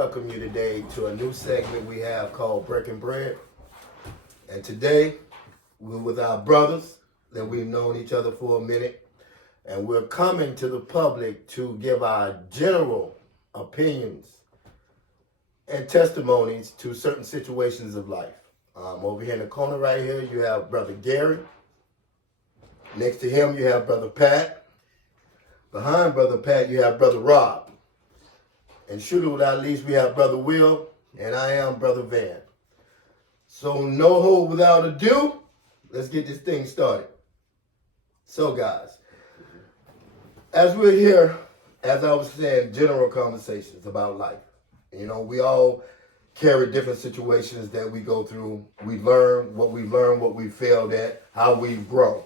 welcome you today to a new segment we have called Breaking Bread. And today, we're with our brothers that we've known each other for a minute. And we're coming to the public to give our general opinions and testimonies to certain situations of life. Over here in the corner right here, you have Brother Gary. Next to him, you have Brother Pat. Behind Brother Pat, you have Brother Rob. And shooting without least, we have Brother Will, and I am Brother Van. So no hold without ado, let's get this thing started. So guys, as we're here, as I was saying, general conversations about life. You know, we all carry different situations that we go through. We learn, what we failed at, how we've grown.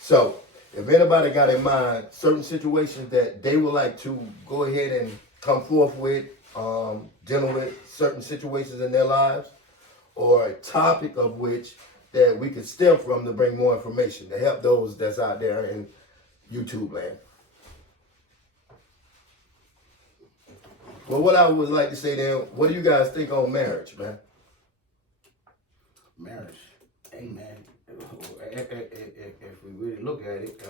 So if anybody got in mind certain situations that they would like to go ahead and come forth with, dealing with certain situations in their lives, or a topic of which that we could stem from to bring more information to help those that's out there in YouTube land. Well, what I would like to say then, what do you guys think on marriage, man? Marriage, hey man, if we really look at it,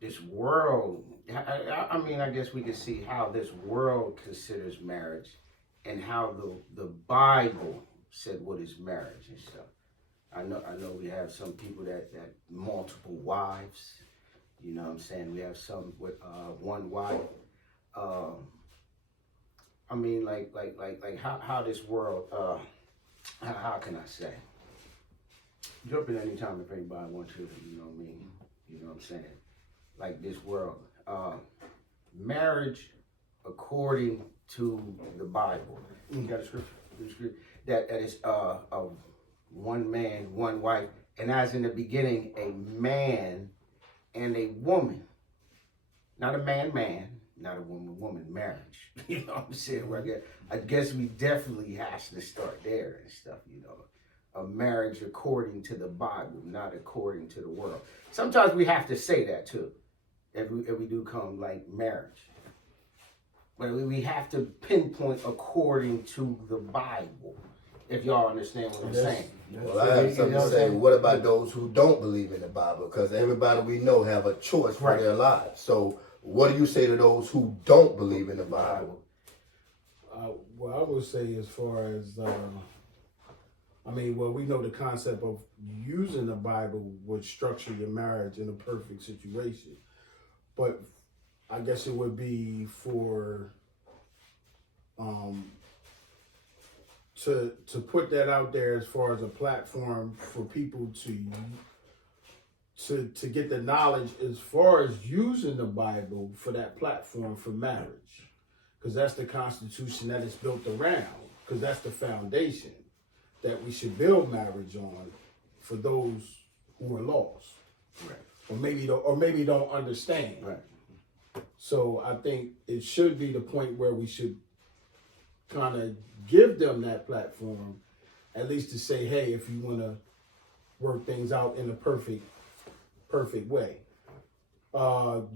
this world, I mean, I guess we can see how this world considers marriage and how the Bible said what is marriage and stuff. I know we have some people that multiple wives, you know what I'm saying? We have some with one wife. I mean, like how this world, how can I say? Jump in anytime if anybody wants to, you know what I mean? You know what I'm saying? Like this world, marriage according to the Bible. You got a scripture that is of one man, one wife, and as in the beginning, a man and a woman, not a man, not a woman, marriage. You know what I'm saying? Well, I guess we definitely has to start there and stuff, you know. A marriage according to the Bible, not according to the world. Sometimes we have to say that too, if we do come like marriage. But we have to pinpoint according to the Bible, if y'all understand what I'm saying. Well, I have something to say. What about those who don't believe in the Bible? Because everybody we know have a choice for their lives. So what do you say to those who don't believe in the Bible? Well, I would say as far as, we know the concept of using the Bible would structure your marriage in a perfect situation. But I guess it would be for, to put that out there as far as a platform for people to get the knowledge as far as using the Bible for that platform for marriage. Because that's the Constitution that it's built around. Because that's the foundation that we should build marriage on for those who are lost. Right. Or maybe don't understand. Right. So I think it should be the point where we should kind of give them that platform, at least to say, hey, if you want to work things out in a perfect way.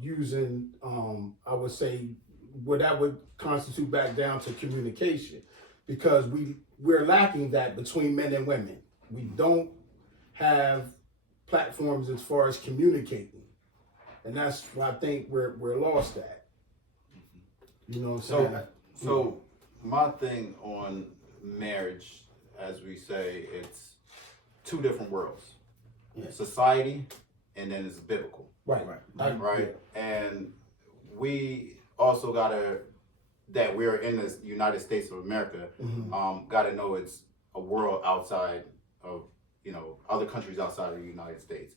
Using, I would say, what that would constitute back down to communication, because we're lacking that between men and women. We don't have platforms as far as communicating, and that's why I think we're lost at. You know what I'm saying? So my thing on marriage, as we say, it's two different worlds. Yeah. Society, and then it's biblical. Right. Right. Yeah. And we also that we're in the United States of America, gotta know it's a world outside of, other countries outside of the United States,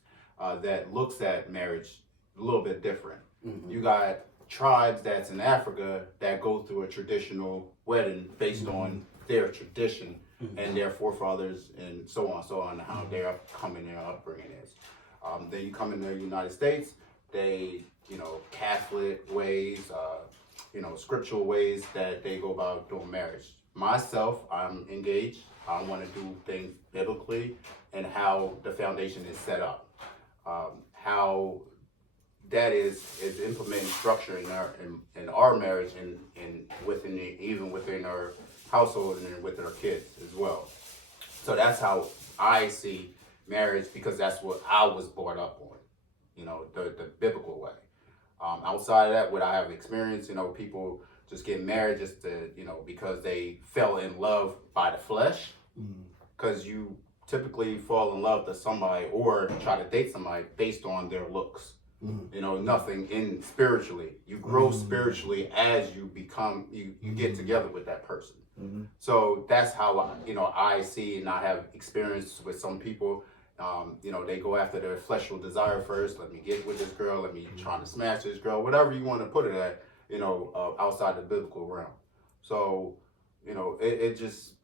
that looks at marriage a little bit different. Mm-hmm. You got tribes that's in Africa that go through a traditional wedding based on their tradition and their forefathers and so on, how their upbringing is. Then you come in the United States, they, Catholic ways, scriptural ways that they go about doing marriage. Myself, I'm engaged. I want to do things biblically and how the foundation is set up. How that is implementing structure in our marriage and even within our household and with our kids as well. So that's how I see marriage, because that's what I was brought up on, the biblical way. Outside of that, what I have experienced, people just get married just to, because they fell in love by the flesh. Because you typically fall in love to somebody or try to date somebody based on their looks. Nothing in spiritually. You grow spiritually as you become, you get together with that person. So that's how I see, and I have experience with some people. They go after their fleshly desire first. Let me get with this girl. Let me try to smash this girl. Whatever you want to put it at, outside the biblical realm. So, it just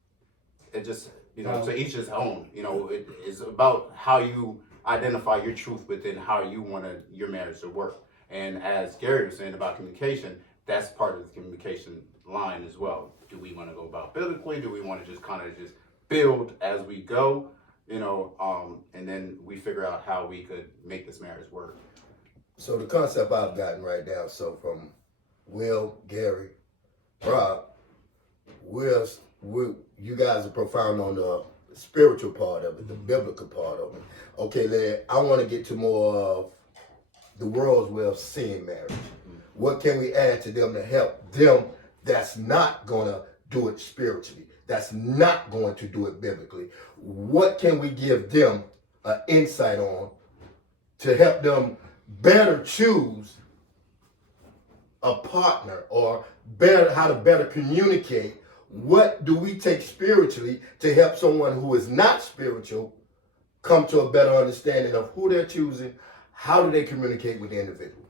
to each his own. It is about how you identify your truth within how you want your marriage to work. And as Gary was saying about communication, that's part of the communication line as well. Do we want to go about biblically? Do we want to just kind of just build as we go? And then we figure out how we could make this marriage work. So the concept I've gotten right now, so from Will, Gary, Rob, you guys are profound on the spiritual part of it, the biblical part of it. Okay, Larry, I want to get to more of the world's way of seeing marriage. What can we add to them to help them that's not going to do it spiritually, that's not going to do it biblically? What can we give them an insight on to help them better choose a partner, or how to better communicate? What do we take spiritually to help someone who is not spiritual come to a better understanding of who they're choosing? How do they communicate with the individual?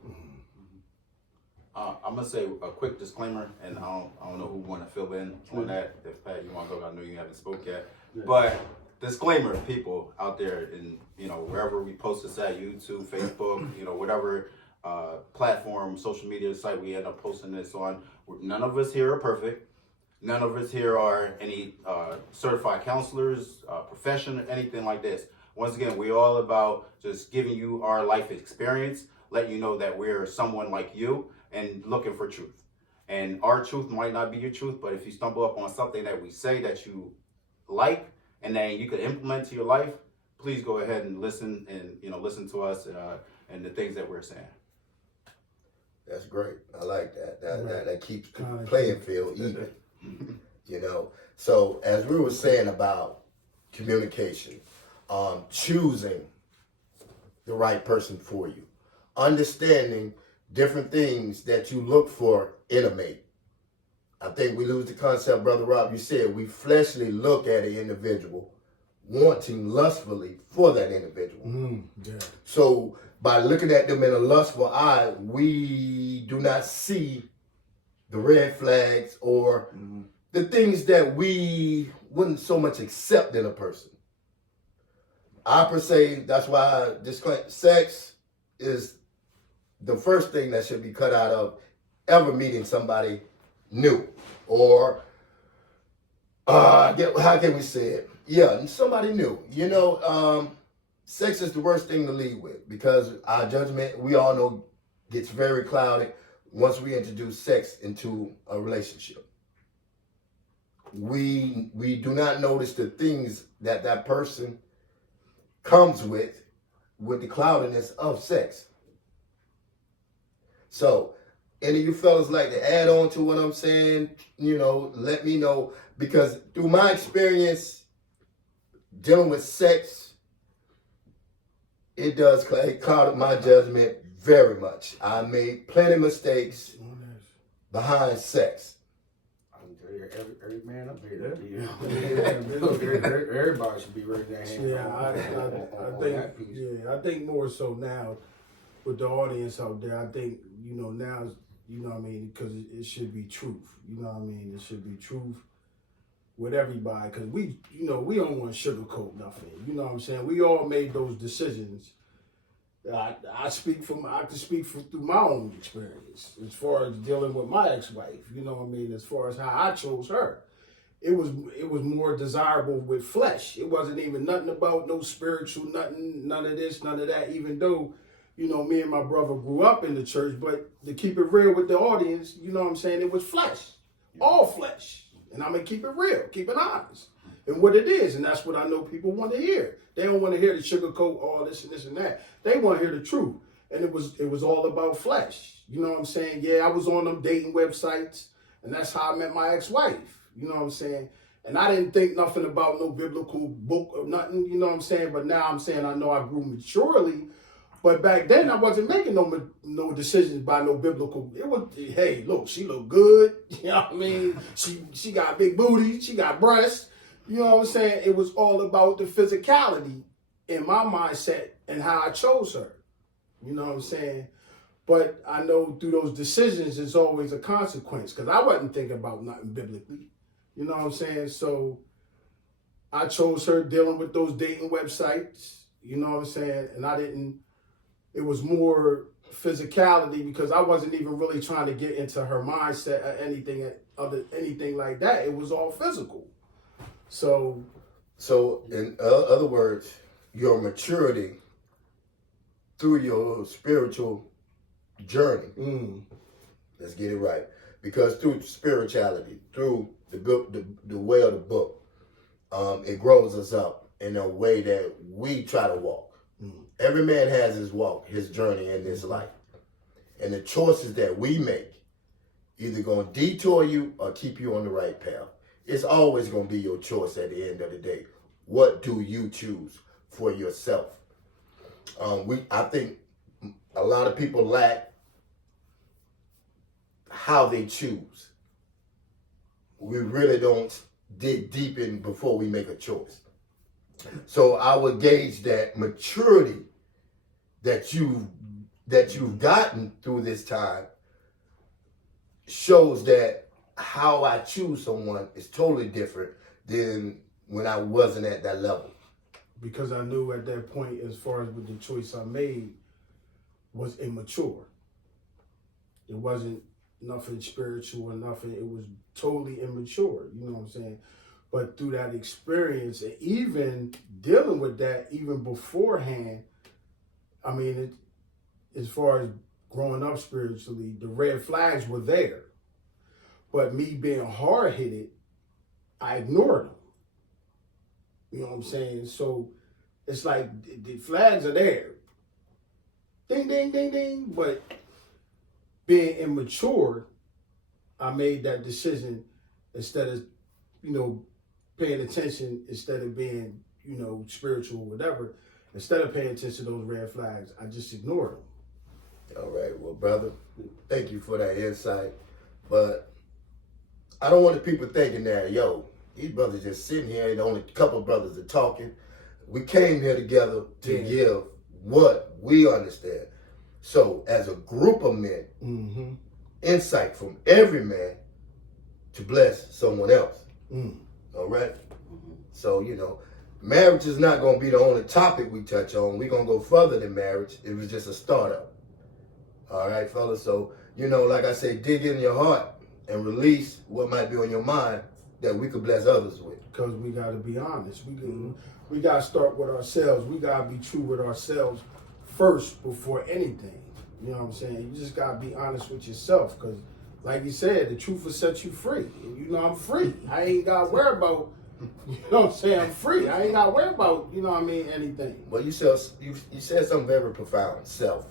I'm gonna say a quick disclaimer, and I don't know who want to fill in on that. If Pat, you want to go, I know you haven't spoke yet. But disclaimer, people out there, and wherever we post this at, YouTube, Facebook, whatever platform, social media site we end up posting this on. None of us here are perfect. None of us here are any certified counselors, profession, anything like this. Once again, we're all about just giving you our life experience, letting you know that we're someone like you and looking for truth. And our truth might not be your truth, but if you stumble up on something that we say that you like and then you could implement to your life, please go ahead and listen, and listen to us and the things that we're saying. That's great. I like that. That keeps the playing field even. So as we were saying about communication, choosing the right person for you, understanding different things that you look for in a mate. I think we lose the concept, Brother Rob, you said we fleshly look at an individual wanting lustfully for that individual. So by looking at them in a lustful eye, we do not see the red flags or the things that we wouldn't so much accept in a person. I per se, that's why sex is the first thing that should be cut out of ever meeting somebody new. Or, how can we say it? Yeah, somebody new. Sex is the worst thing to lead with, because our judgment, we all know, gets very clouded once we introduce sex into a relationship. We do not notice the things that person comes with the cloudiness of sex. So, any of you fellas like to add on to what I'm saying, let me know, because through my experience dealing with sex, it does cloud my judgment very much. I made plenty of mistakes behind sex. Every man up here, everybody should be raising their hand. I think more so now with the audience out there. I think now, because it should be truth. It should be truth with everybody, because we don't want to sugarcoat nothing. We all made those decisions. I can speak through my own experience as far as dealing with my ex-wife. As far as how I chose her, it was more desirable with flesh. It wasn't even nothing about no spiritual, nothing, none of this, none of that. Even though you know, me and my brother grew up in the church, but to keep it real with the audience, you know what I'm saying, it was flesh, all flesh. And I'm going to keep it real, keep it honest. And what it is, and that's what I know people want to hear. They don't want to hear the sugarcoat, all this and this and that. They want to hear the truth. And it was all about flesh. You know what I'm saying? Yeah, I was on them dating websites, and that's how I met my ex-wife. You know what I'm saying? And I didn't think nothing about no biblical book or nothing, you know what I'm saying? But now I'm saying I know I grew maturely. But back then I wasn't making no decisions by no biblical. It was, hey, look, she look good. You know what I mean? She got big booty. She got breasts. You know what I'm saying? It was all about the physicality in my mindset and how I chose her. You know what I'm saying? But I know through those decisions, there's always a consequence because I wasn't thinking about nothing biblically. You know what I'm saying? So I chose her dealing with those dating websites. You know what I'm saying? And I didn't, it was more physicality because I wasn't even really trying to get into her mindset or anything like that. It was all physical. So in other words, your maturity through your spiritual journey. Let's get it right. Because through spirituality, through the book, the way of the book, it grows us up in a way that we try to walk. Every man has his walk, his journey in this life. And the choices that we make either going to detour you or keep you on the right path. It's always going to be your choice at the end of the day. What do you choose for yourself? I think a lot of people lack how they choose. We really don't dig deep in before we make a choice. So I would gauge that maturity that you've gotten through this time shows that how I choose someone is totally different than when I wasn't at that level. Because I knew at that point, as far as with the choice I made, was immature. It wasn't nothing spiritual or nothing. It was totally immature. You know what I'm saying? But through that experience, and even dealing with that, even beforehand, I mean, as far as growing up spiritually, the red flags were there. But me being hard-headed, I ignored them. You know what I'm saying? So it's like the flags are there. Ding, ding, ding, ding. But being immature, I made that decision instead of, paying attention, instead of being, spiritual or whatever. Instead of paying attention to those red flags, I just ignored them. All right. Well, brother, thank you for that insight. But I don't want the people thinking that, these brothers just sitting here and only a couple of brothers are talking. We came here together to give what we understand. So as a group of men, insight from every man to bless someone else. All right? So, marriage is not going to be the only topic we touch on. We're going to go further than marriage. It was just a startup. All right, fellas? So, like I say, dig in your heart and release what might be on your mind that we could bless others with. Because we got to be honest. We got to start with ourselves. We got to be true with ourselves first before anything. You know what I'm saying? You just got to be honest with yourself. Because, like you said, the truth will set you free. And I'm free. I ain't got to worry about, I'm saying? I'm free. I ain't got to worry about, anything. Well, you said something very profound, self.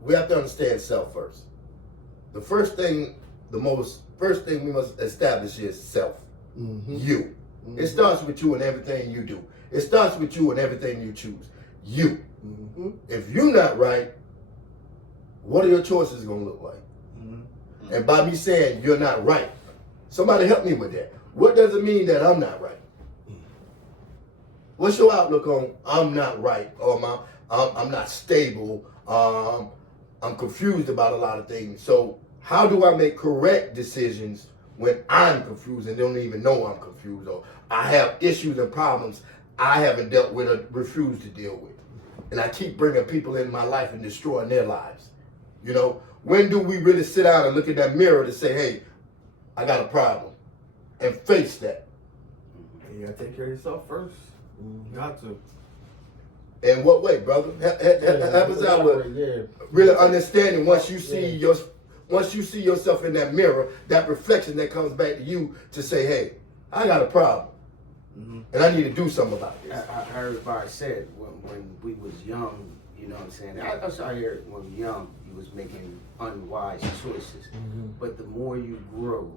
We have to understand self first. The first thing we must establish is self. You. It starts with you in everything you do. It starts with you in everything you choose. You. If you're not right, what are your choices going to look like? And by me saying you're not right, somebody help me with that. What does it mean that I'm not right? What's your outlook on I'm not right, or I'm not stable, I'm confused about a lot of things. So how do I make correct decisions when I'm confused and don't even know I'm confused, or I have issues and problems I haven't dealt with or refuse to deal with? And I keep bringing people in my life and destroying their lives. When do we really sit down and look at that mirror to say, hey, I got a problem, and face that? You gotta take care of yourself first. You got to. In what way, brother? Help us out with really understanding once you see yourself in that mirror, that reflection that comes back to you to say, hey, I got a problem. And I need to do something about this. I heard everybody said when we was young, you know what I'm saying? I heard when we were young, you was making unwise choices. But the more you grew,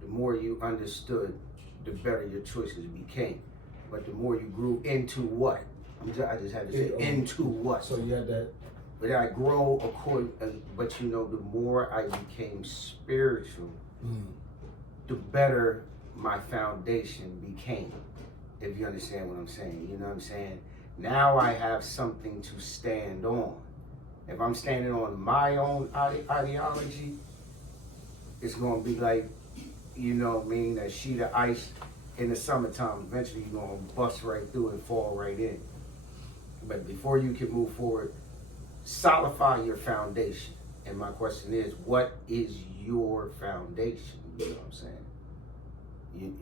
the more you understood, the better your choices became. But the more you grew into what? I just had to say into what. So you had that. But I grow but you know, the more I became spiritual, the better my foundation became. If you understand what I'm saying, you know what I'm saying? Now I have something to stand on. If I'm standing on my own ideology, it's gonna be like, you know what I mean, that sheet of ice in the summertime. Eventually you're gonna bust right through and fall right in. But before you can move forward, solidify your foundation. And my question is, what is your foundation? You know what I'm saying? You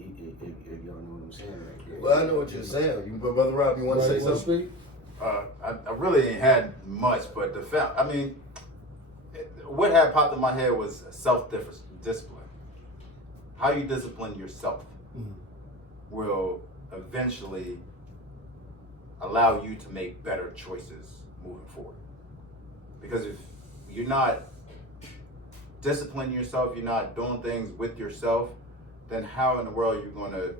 y'all know what I'm saying right there. Well, I know what you're saying. Brother Rob, you want to say something? I really ain't had much, but what had popped in my head was self-discipline. How you discipline yourself will eventually allow you to make better choices moving forward. Because if you're not disciplining yourself, you're not doing things with yourself, then how in the world are you going to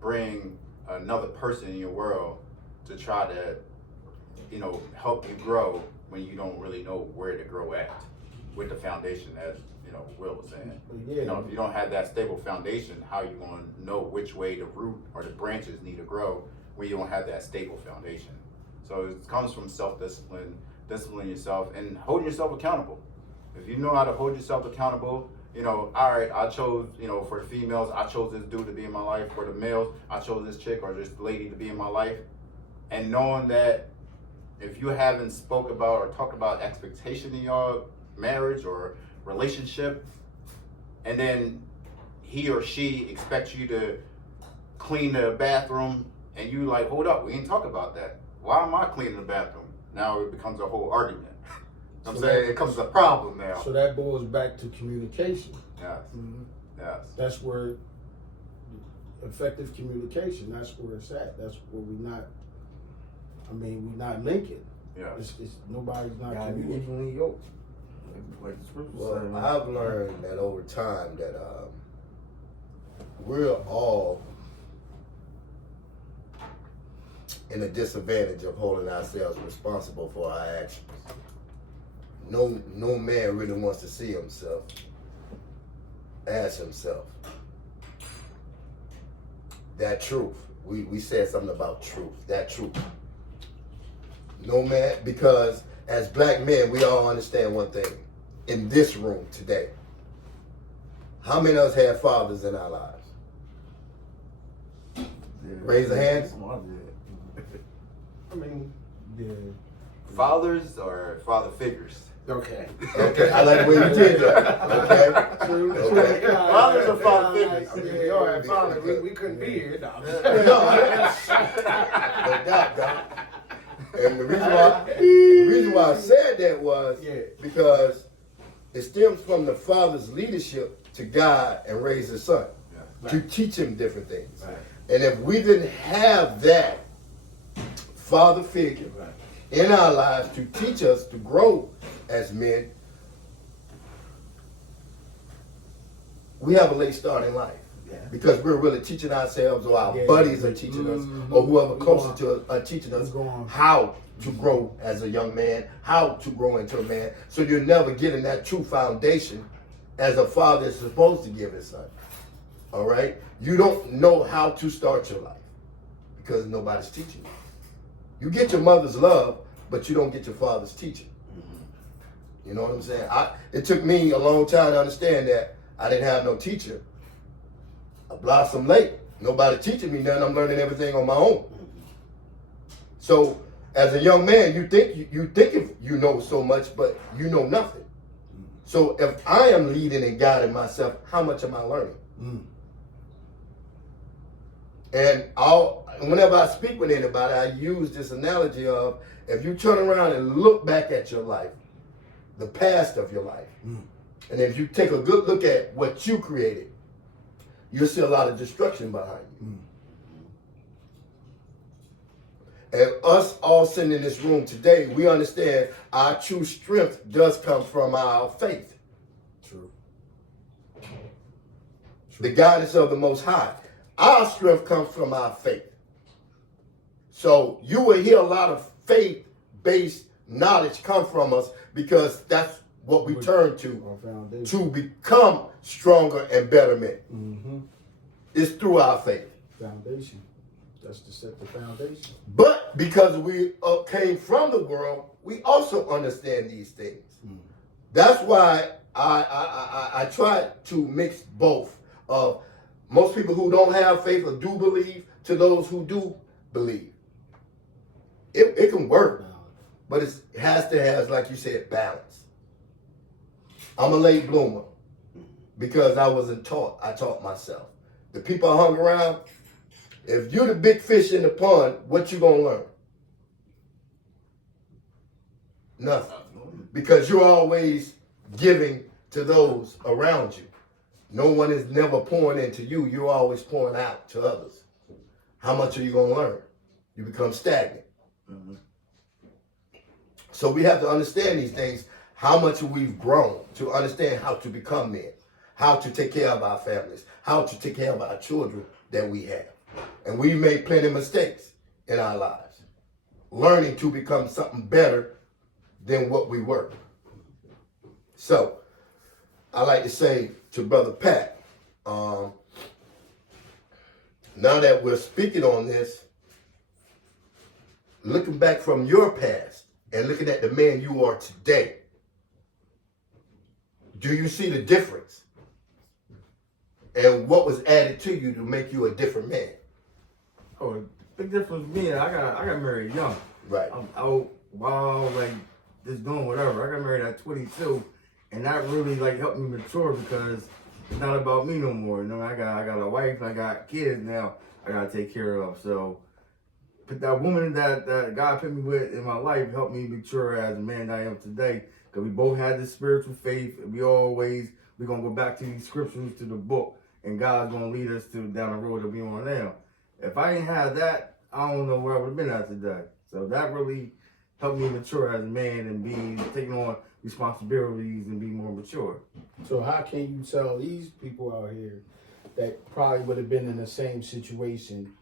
bring another person in your world to try to, you know, help you grow when you don't really know where to grow at with the foundation, as you know, Will was saying. Yeah. You know, if you don't have that stable foundation, how are you going to know which way the root or the branches need to grow when you don't have that stable foundation? So it comes from self-discipline, disciplining yourself, and holding yourself accountable. If you know how to hold yourself accountable, you know, all right, I chose, you know, for the females, I chose this dude to be in my life. For the males, I chose this chick or this lady to be in my life. And knowing that if you haven't spoke about or talked about expectation in your marriage or relationship, and then he or she expects you to clean the bathroom, and you like, hold up, we ain't talk about that. Why am I cleaning the bathroom? Now it becomes a whole argument. I'm saying it comes a problem now. So that boils back to communication. Yes. Yes. That's where effective communication, that's where it's at. That's where we're not linking. Yeah. It's nobody's not Gotta be communicating. evenly yoked. Like the scripture said. Well, I've learned that over time that we're all in a disadvantage of holding ourselves responsible for our actions. No man really wants to see himself as himself. That truth. We said something about truth. That truth. No man, because as black men, we all understand one thing. In this room today, how many of us have fathers in our lives? Raise a hand. I mean, Fathers or father figures? okay. Okay, I like the way you did that. Okay. True. Okay. Fathers or father figures? I mean, y'all had father, we couldn't be here. No, No doubt, Doc. And the reason why I said that was because it stems from the father's leadership to guide and raise his son, to teach him different things. Right. And if we didn't have that father figure in our lives to teach us to grow as men, we have a late start in life. Because we're really teaching ourselves, or our buddies are teaching us, or whoever closer to us are teaching us how to grow as a young man, how to grow into a man. So you're never getting that true foundation as a father is supposed to give his son. All right? You don't know how to start your life because nobody's teaching you. You get your mother's love, but you don't get your father's teaching. You know what I'm saying? It took me a long time to understand that I didn't have no teacher. I blossomed late. Nobody teaching me nothing. I'm learning everything on my own. So, as a young man, you think if you know so much, but you know nothing. So, if I am leading and guiding myself, how much am I learning? And whenever I speak with anybody, I use this analogy of if you turn around and look back at your life, the past of your life, and if you take a good look at what you created, you'll see a lot of destruction behind you. And us all sitting in this room today, we understand our true strength does come from our faith. True. The guidance of the Most High. Our strength comes from our faith. So you will hear a lot of faith-based knowledge come from us because that's what we turn to become stronger and better men. Mm-hmm. It's through our faith. Foundation. That's to set the foundation. But because we came from the world, we also understand these things. That's why I try to mix both of most people who don't have faith or do believe to those who do believe. It can work, but it has to have, like you said, balance. I'm a late bloomer because I wasn't taught. I taught myself. The people I hung around, if you're the big fish in the pond, what you gonna learn? Nothing. Because you're always giving to those around you. No one is never pouring into you. You're always pouring out to others. How much are you gonna learn? You become stagnant. So we have to understand these things, how much we've grown to understand how to become men, how to take care of our families, how to take care of our children that we have. And we've made plenty of mistakes in our lives, learning to become something better than what we were. So I like to say to Brother Pat, now that we're speaking on this, looking back from your past and looking at the man you are today, do you see the difference? And what was added to you to make you a different man? Oh, big difference with me. I got married young. Right. I'm out wild, like just doing whatever. I got married at 22, and that really like helped me mature because it's not about me no more. You know, I got a wife, I got kids now. I gotta take care of. So, but that woman that God put me with in my life helped me mature as a man that I am today. Because we both had this spiritual faith. We're gonna go back to these scriptures, to the book, and God's gonna lead us to down the road that we on now. If I didn't have that, I don't know where I would have been at today. So that really helped me mature as a man and taking on responsibilities and be more mature. So how can you tell these people out here that probably would have been in the same situation?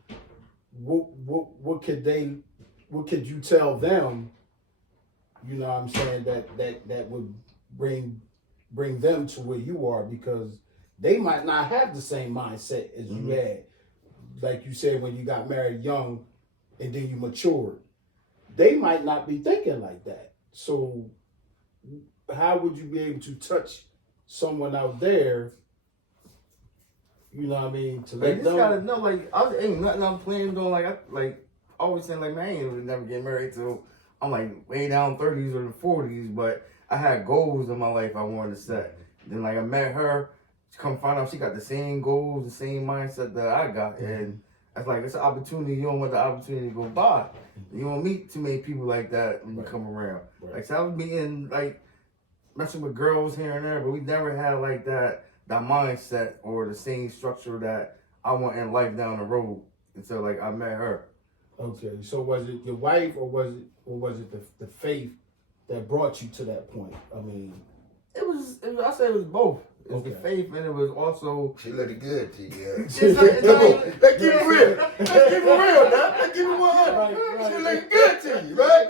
What could you tell them? You know what I'm saying, that would bring them to where you are, because they might not have the same mindset as you had. Like you said, when you got married young and then you matured, they might not be thinking like that. So how would you be able to touch someone out there, you know what I mean, to Like, let you just them... gotta know, like, ain't nothing I'm planning on. I always saying, like, man, I ain't really never get married till I'm like way down 30s or the 40s, but I had goals in my life I wanted to set. Then, like, I met her, come find out she got the same goals, the same mindset that I got, and that's like, it's an opportunity. You don't want the opportunity to go by. You don't meet too many people like that when you come around. Right. Like, so I was meeting, like, messing with girls here and there, but we never had like that mindset or the same structure that I want in life down the road until like I met her. Okay, so was it your wife or was it the faith that brought you to that point? I mean, I say it was both. It was Okay. the faith, and it was also. She looked good to you. It's like, Come on, let's keep it real. Let's keep it real now. Let's keep it 100. Right. She look good to you, right?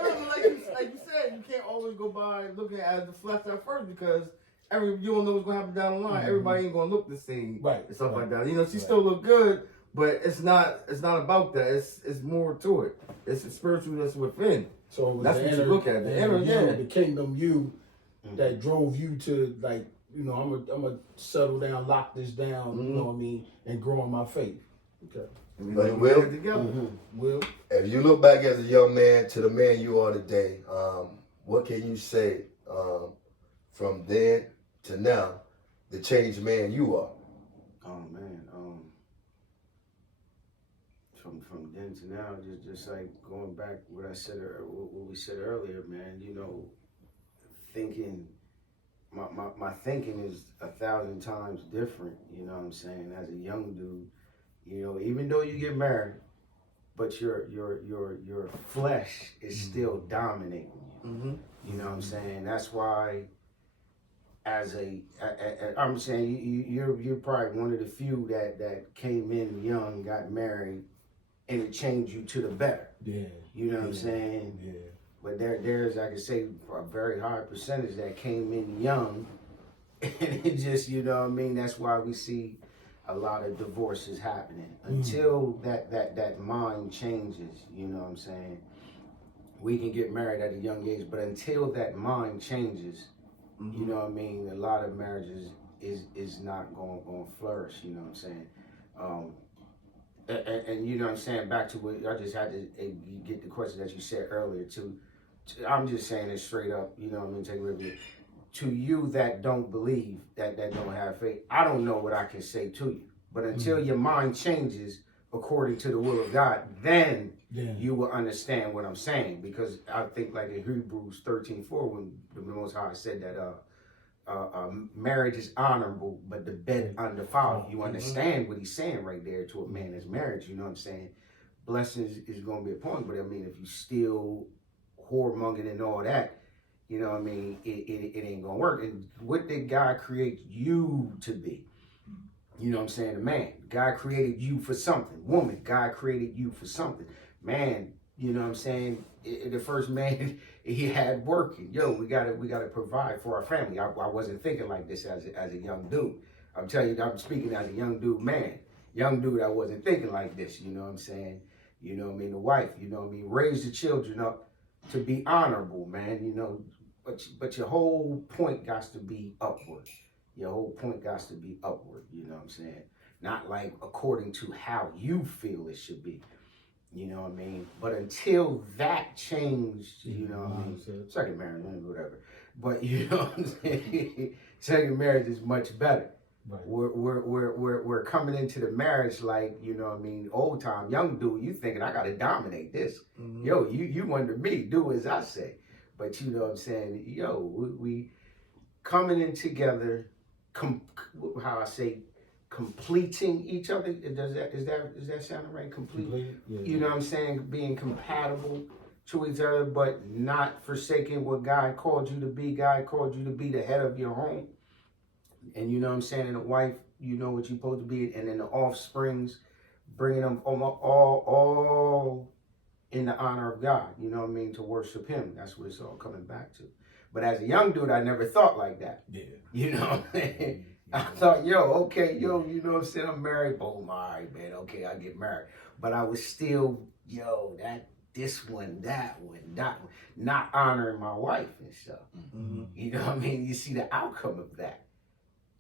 Like you said, you can't always go by looking at the flesh at first because you don't know what's gonna happen down the line. Everybody ain't gonna look the same, Right. And stuff like that. You know, she still look good, but it's not about that. It's more to it. It's the spiritual that's within. So it was That's the what you inner, look at. The inner, you, yeah. the kingdom you that drove you to, like, you know, I'm gonna settle down, lock this down, you know what I mean, and grow in my faith. Okay. And But we Will, get it together. Will? if you look back as a young man to the man you are today, what can you say from then to now, the changed man you are? Oh man, from then to now, just like going back what I said what we said earlier, man. You know, thinking my thinking is 1,000 times different. You know what I'm saying? As a young dude, you know, even though you get married, but your flesh is still dominating you. Mm-hmm. You know what I'm saying? That's why, I'm saying you're probably one of the few that came in young, got married, and it changed you to the better. Yeah. You know what I'm saying? Yeah. But there's, I could say, a very high percentage that came in young, and it just, you know what I mean? That's why we see a lot of divorces happening. Until that mind changes, you know what I'm saying? We can get married at a young age, but until that mind changes, you know what I mean, a lot of marriages is not going to flourish, you know what I'm saying? And you know what I'm saying, back to what I just had to get the question that you said earlier too. I'm just saying it straight up, you know what I mean, take it with you. To you that don't believe, that don't have faith, I don't know what I can say to you. But until your mind changes according to the will of God, then you will understand what I'm saying. Because I think like in Hebrews 13:4, when the Most High said that marriage is honorable, but the bed undefiled. You understand what he's saying right there to a man that's married, you know what I'm saying? Blessings is going to be upon, but I mean, if you still whoremongering and all that, you know what I mean, it ain't going to work. And what did God create you to be? You know what I'm saying? A man. God created you for something. Woman, God created you for something. Man, you know what I'm saying? The first man he had working. Yo, we gotta provide for our family. I wasn't thinking like this as a young dude. I'm telling you, I'm speaking as a young dude, man. Young dude, I wasn't thinking like this. You know what I'm saying? You know what I mean? The wife, you know what I mean? Raise the children up to be honorable, man. You know, but your whole point got to be upward. Your whole point got to be upward. You know what I'm saying? Not like according to how you feel it should be. You know what I mean? But until that changed, you know what I mean? Second marriage, whatever. But you know what I'm saying? Second marriage is much better. Right. We're coming into the marriage like, you know what I mean, old time, young dude, you thinking I gotta dominate this. Yo, you under me, do as I say. But you know what I'm saying? Yo, we coming in together, how I say, completing each other. Is that sounding right? Complete. Yeah. You know what I'm saying? Being compatible to each other, but not forsaking what God called you to be. God called you to be the head of your home. And you know what I'm saying? And the wife, you know what you're supposed to be. And then the offsprings, bringing them all in the honor of God. You know what I mean? To worship him. That's what it's all coming back to. But as a young dude, I never thought like that. Yeah. You know what I'm saying? I thought, you know what I'm saying? I'm married. Boom, all right, man. Okay, I get married. But I was still, this one, that one, not honoring my wife and stuff. You know what I mean? You see the outcome of that.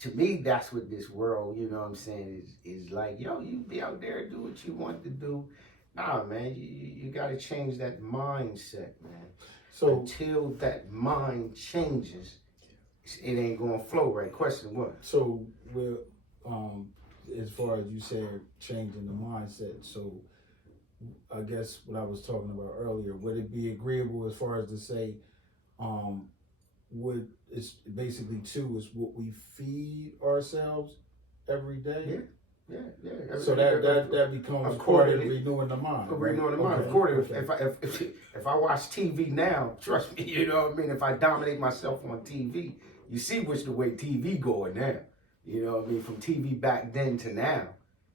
To me, that's what this world, you know what I'm saying, is like, you be out there, do what you want to do. Nah, man, you got to change that mindset, man. So until that mind changes, it ain't gonna flow right. Question what? So we're as far as you said, changing the mindset. So I guess what I was talking about earlier, would it be agreeable as far as to say, would it's basically two is what we feed ourselves every day? Yeah. So that becomes part of renewing the mind. Renewing the mind. Of course, if I watch TV now, trust me, you know what I mean. If I dominate myself on TV, you see which the way TV going now. You know what I mean. From TV back then to now,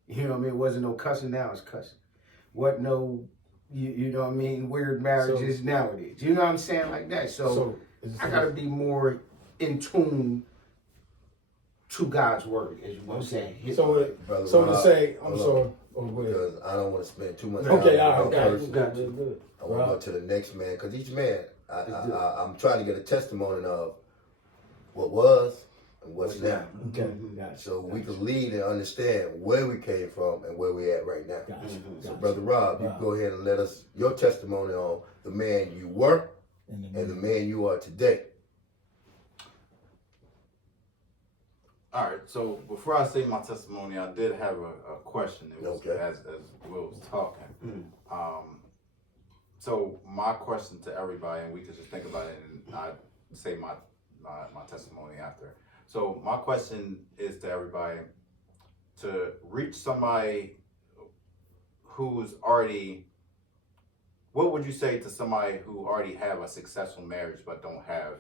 you know what I mean. It wasn't no cussing, now it's cussing. What no, you know what I mean. Weird marriages nowadays. You know what I'm saying, like that. So I gotta be more in tune to God's word, as you were saying. So to say, I'm sorry. Because I don't want to spend too much time. Okay, all right, I good. want to go to the next man, because each man, I'm trying to get a testimony of what was and what's now. Okay, so we can lead and understand where we came from and where we're at right now. So, Brother Rob, you go ahead and let us your testimony on the man you were and the man you are today. All right. So before I say my testimony, I did have a question. It was, Okay. as Will was talking. Mm. So my question to everybody, and we could just think about it, and I say my testimony after. So my question is to everybody: to reach somebody who's already, what would you say to somebody who already have a successful marriage but don't have,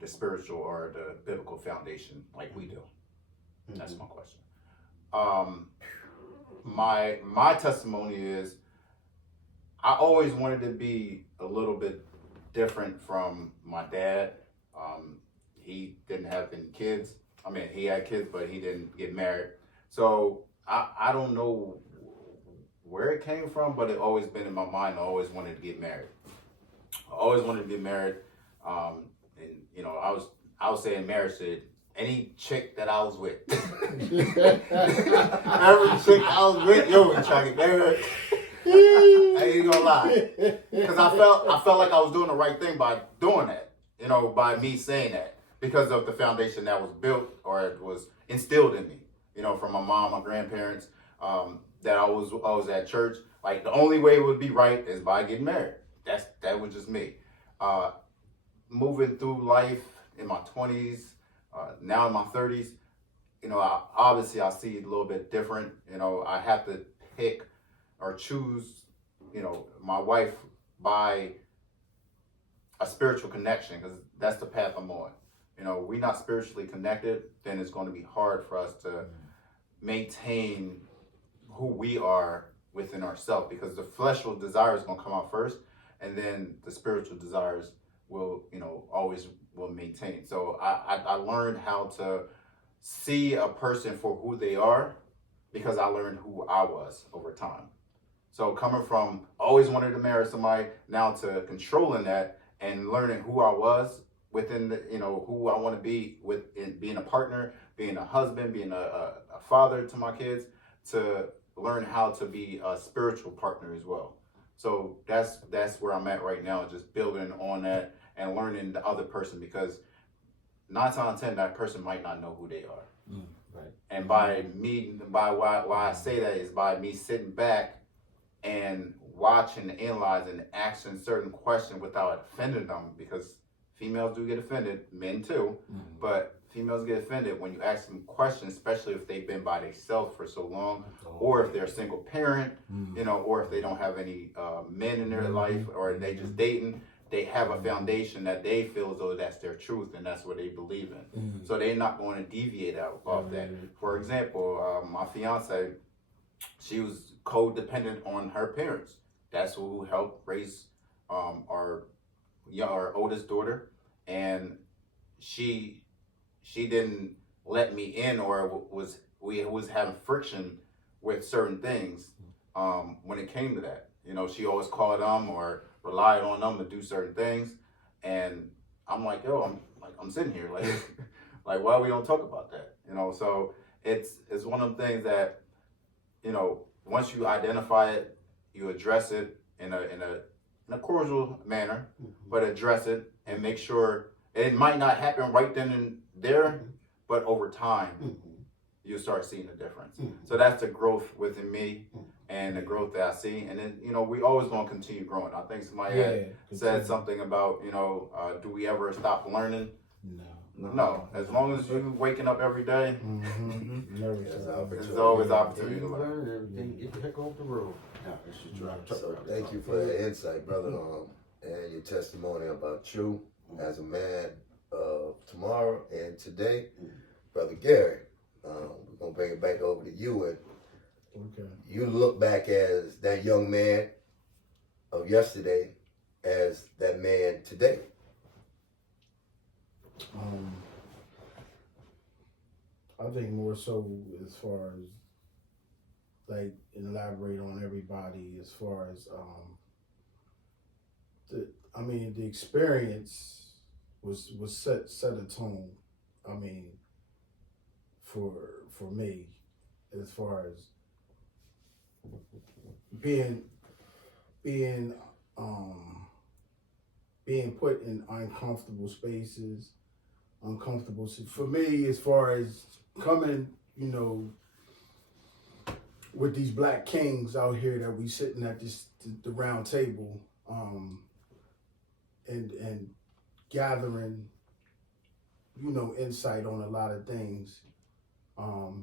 the spiritual or the biblical foundation like we do? That's my question. My testimony is, I always wanted to be a little bit different from my dad. He didn't have any kids. I mean, he had kids, but he didn't get married. So I don't know where it came from, but it always been in my mind. I always wanted to get married. I always wanted to get married. And I was saying marriage to any chick that I was with. Every chick I was with, yo, we trying to get married. I ain't gonna lie, because I felt like I was doing the right thing by doing that, by me saying that, because of the foundation that was built or it was instilled in me, from my mom, my grandparents, that I was at church. Like, the only way it would be right is by getting married. That was just me. Moving through life in my 20s, now in my 30s, obviously I see it a little bit different. I have to pick or choose, my wife by a spiritual connection, because that's the path I'm on. We're not spiritually connected, then it's going to be hard for us to maintain who we are within ourselves, because the fleshful desire is going to come out first, and then the spiritual desires will, always will maintain. So I learned how to see a person for who they are, because I learned who I was over time. So coming from always wanted to marry somebody, now to controlling that and learning who I was within the, who I want to be in being a partner, being a husband, being a father to my kids, to learn how to be a spiritual partner as well. So that's where I'm at right now, just building on that and learning the other person, because 9 times out of 10, that person might not know who they are. Right. And by why I say that is by me sitting back and watching, analyzing, asking certain questions without offending them, because females do get offended, men too, but females get offended when you ask them questions, especially if they've been by themselves for so long, or if they're a single parent, or if they don't have any men in their life, or they just dating. They have a foundation that they feel as though that's their truth and that's what they believe in. So they're not going to deviate out of that. For example, my fiance, she was codependent on her parents. That's who helped raise our oldest daughter, and she didn't let me in, or we was having friction with certain things when it came to that. She always called them or relied on them to do certain things, and I'm like, yo, I'm sitting here like why we don't talk about that? So it's one of the things that, once you identify it, you address it in a cordial manner, but address it and make sure it might not happen right then and there, but over time you start seeing the difference. So that's the growth within me and the growth that I see. And then, we always going to continue growing. I think somebody had said something about, do we ever stop learning? No. As long as you waking up every day, there's always opportunity to learn. Everything, get the heck off the road. No, it's just right. So thank you for the insight, brother, and your testimony about you as a man of tomorrow and today. Brother Gary, we're going to bring it back over to you, and you look back as that young man of yesterday as that man today. I think more so as far as like elaborate on everybody as far as the experience was set a tone. I mean, for me, as far as being put in uncomfortable spaces, uncomfortable. So for me, as far as coming, with these black kings out here that we sitting at the round table, and gathering, insight on a lot of things,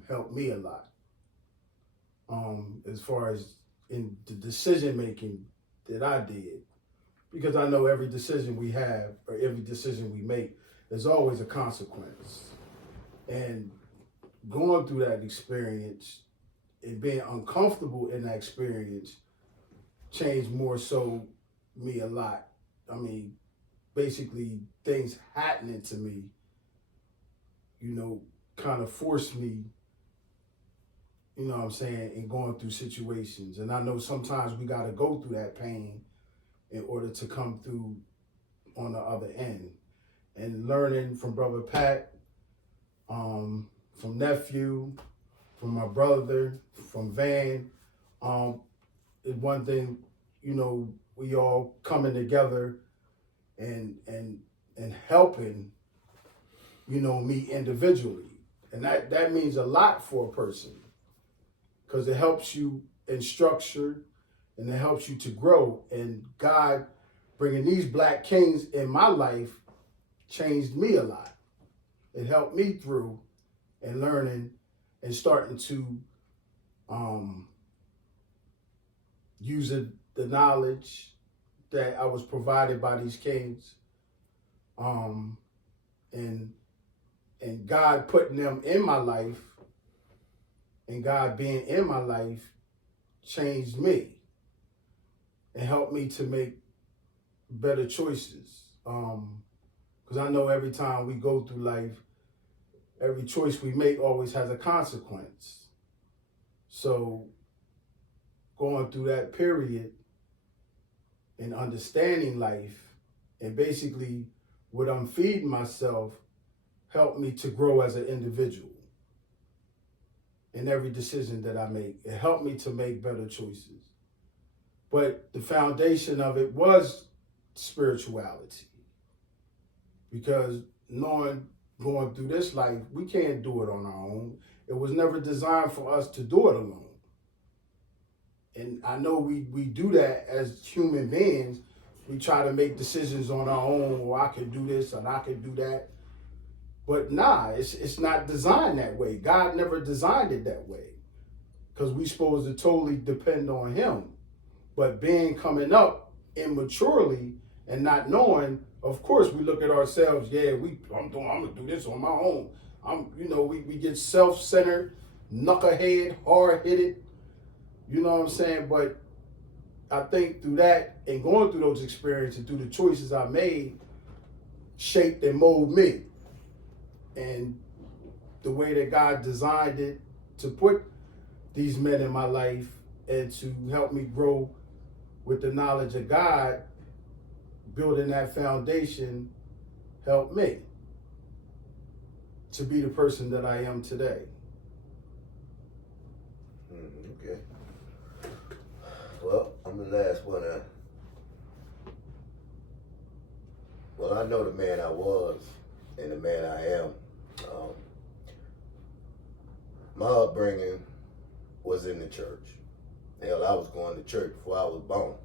helped me a lot. As far as in the decision making that I did, because I know every decision we have or every decision we make, there's always a consequence. And going through that experience and being uncomfortable in that experience changed more so me a lot. I mean, basically things happening to me, kind of forced me, what I'm saying, in going through situations. And I know sometimes we got to go through that pain in order to come through on the other end. And learning from Brother Pat, from nephew, from my brother, from Van, is one thing, we all coming together and helping, me individually. And that means a lot for a person, because it helps you in structure and it helps you to grow. And God bringing these black kings in my life changed me a lot. It helped me through and learning and starting to using the knowledge that I was provided by these kings, and God putting them in my life and God being in my life changed me and helped me to make better choices. Because I know every time we go through life, every choice we make always has a consequence. So going through that period and understanding life and basically what I'm feeding myself helped me to grow as an individual. In every decision that I make, it helped me to make better choices. But the foundation of it was spirituality. Because knowing going through this life, we can't do it on our own. It was never designed for us to do it alone. And I know we do that as human beings. We try to make decisions on our own, or I can do this and I can do that. But nah, it's not designed that way. God never designed it that way, because we supposed to totally depend on him. But coming up immaturely and not knowing, of course we look at ourselves, I'm gonna do this on my own. We get self-centered, knucklehead, hard-headed, you know what I'm saying? But I think through that and going through those experiences, through the choices I made, shaped and molded me. And the way that God designed it to put these men in my life and to help me grow with the knowledge of God, building that foundation helped me to be the person that I am today. Okay. Well, I'm the last one. Well, I know the man I was and the man I am. My upbringing was in the church. Hell, I was going to church before I was born.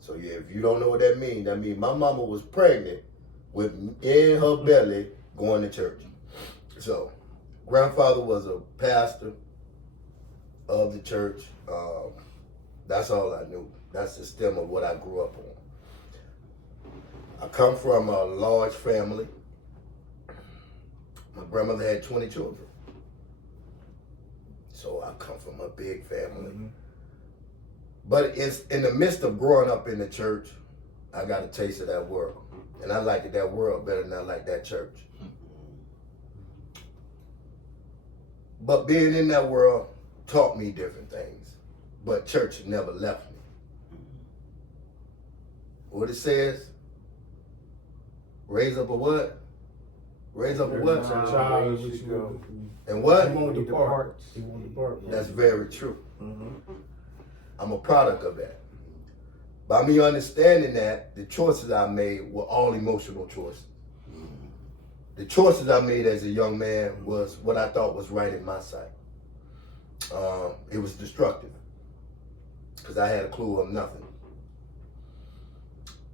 So yeah, if you don't know what that means my mama was pregnant with in her belly going to church. So, grandfather was a pastor of the church. That's all I knew. That's the stem of what I grew up on. I come from a large family. My grandmother had 20 children. So I come from a big family. Mm-hmm. But it's in the midst of growing up in the church, I got a taste of that world. And I liked that world better than I liked that church. But being in that world taught me different things. But church never left me. What it says, raise up a what? Raise up a what? Child, and what? He won't depart. He won't depart. That's very true. Mm-hmm. I'm a product of that. By me understanding that, the choices I made were all emotional choices. the choices I made as a young man was what I thought was right in my sight. It was destructive because I had a clue of nothing.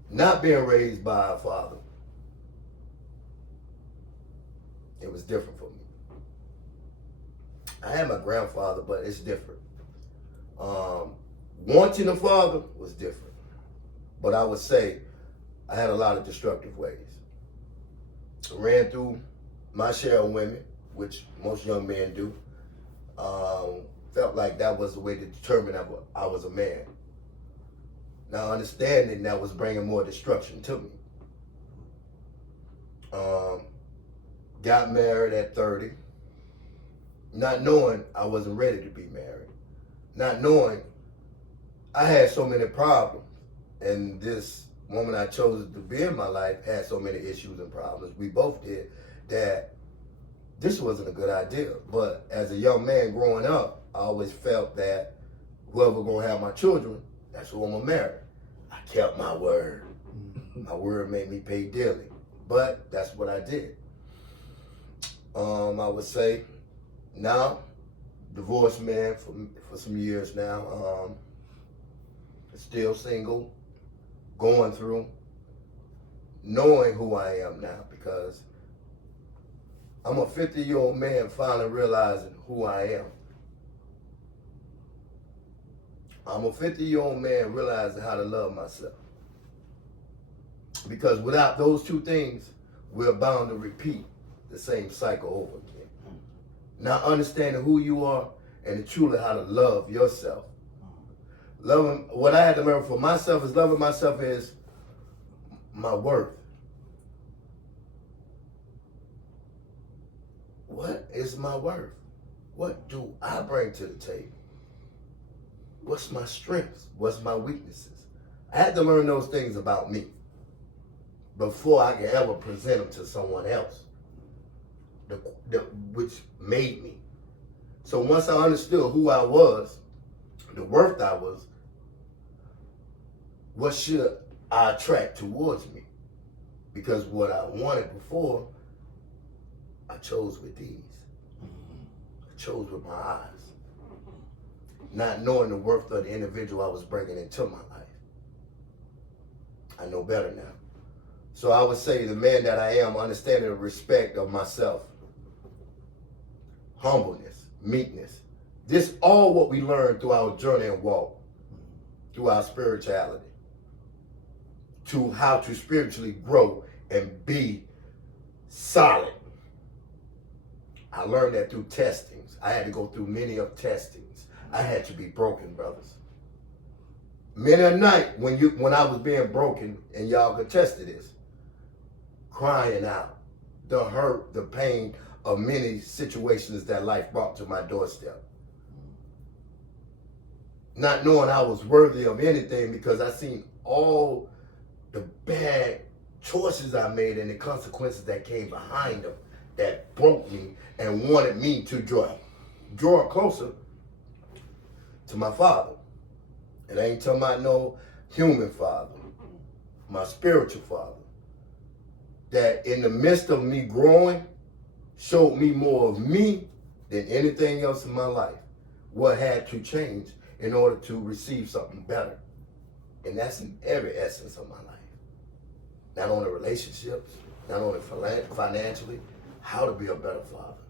Not being raised by a father, it was different for me. I had my grandfather, but it's different. Wanting a father was different. But I would say I had a lot of destructive ways. I ran through my share of women, which most young men do. Felt like that was the way to determine I was a man. Now understanding that was bringing more destruction to me. Got married at 30, not knowing I wasn't ready to be married. Not knowing I had so many problems, and this woman I chose to be in my life had so many issues and problems. We both did, that this wasn't a good idea. But as a young man growing up, I always felt that whoever gonna have my children, that's who I'm gonna marry. I kept my word. My word made me pay dearly, but that's what I did. I would say now, divorced man for some years now, still single, going through, knowing who I am now, because I'm a 50-year-old man finally realizing who I am. I'm a 50-year-old man realizing how to love myself. Because without those two things, we're bound to repeat the same cycle over again. Not understanding who you are and truly how to love yourself. Loving, what I had to learn for myself is loving myself is my worth. What is my worth? What do I bring to the table? What's my strengths? What's my weaknesses? I had to learn those things about me before I could ever present them to someone else, which made me. So once I understood who I was, the worth I was, what should I attract towards me? Because what I wanted before, I chose with ease. I chose with my eyes. Not knowing the worth of the individual I was bringing into my life. I know better now. So I would say the man that I am, understanding the respect of myself, humbleness, meekness. This all what we learn through our journey and walk, through our spirituality, to how to spiritually grow and be solid. I learned that through testings. I had to go through many of testings. I had to be broken, brothers. Many a night when I was being broken, and y'all could test to this, crying out, the hurt, the pain of many situations that life brought to my doorstep. Not knowing I was worthy of anything because I seen all the bad choices I made and the consequences that came behind them that broke me and wanted me to draw closer to my father. And I ain't talking about no human father, my spiritual father. That in the midst of me growing, showed me more of me than anything else in my life. What had to change in order to receive something better. And that's in every essence of my life. Not only relationships, not only financially, how to be a better father,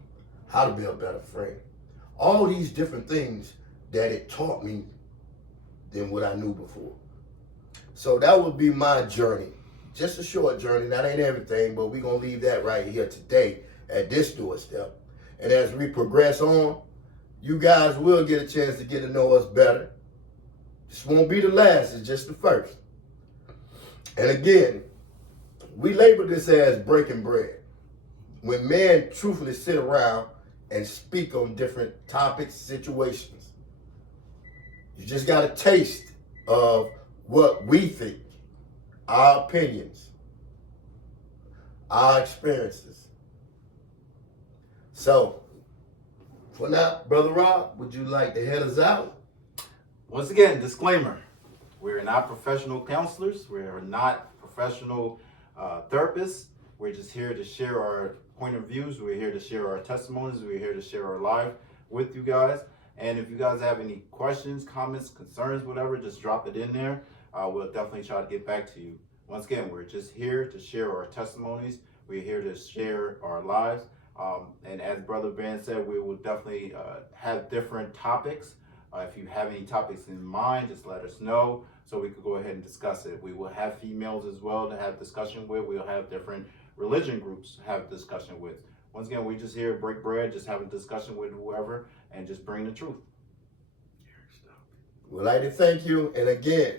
how to be a better friend. All these different things that it taught me than what I knew before. So that would be my journey. Just a short journey, that ain't everything, but we're going to leave that right here today at this doorstep. And as we progress on, you guys will get a chance to get to know us better. This won't be the last, it's just the first. And again, we label this as breaking bread. When men truthfully sit around and speak on different topics, situations. You just got a taste of what we think, our opinions, our experiences. So, for now, Brother Rob, would you like to head us out? Once again, disclaimer. We're not professional counselors. We're not professional therapists. We're just here to share our point of views. We're here to share our testimonies. We're here to share our life with you guys. And if you guys have any questions, comments, concerns, whatever, just drop it in there. We'll definitely try to get back to you. Once again, we're just here to share our testimonies. We're here to share our lives. And as Brother Van said, we will definitely have different topics. If you have any topics in mind, just let us know so we could go ahead and discuss it. We will have females as well to have discussion with. We'll have different religion groups to have discussion with. Once again, we're just here to break bread, just have a discussion with whoever, and just bring the truth. We'd like to thank you. And again,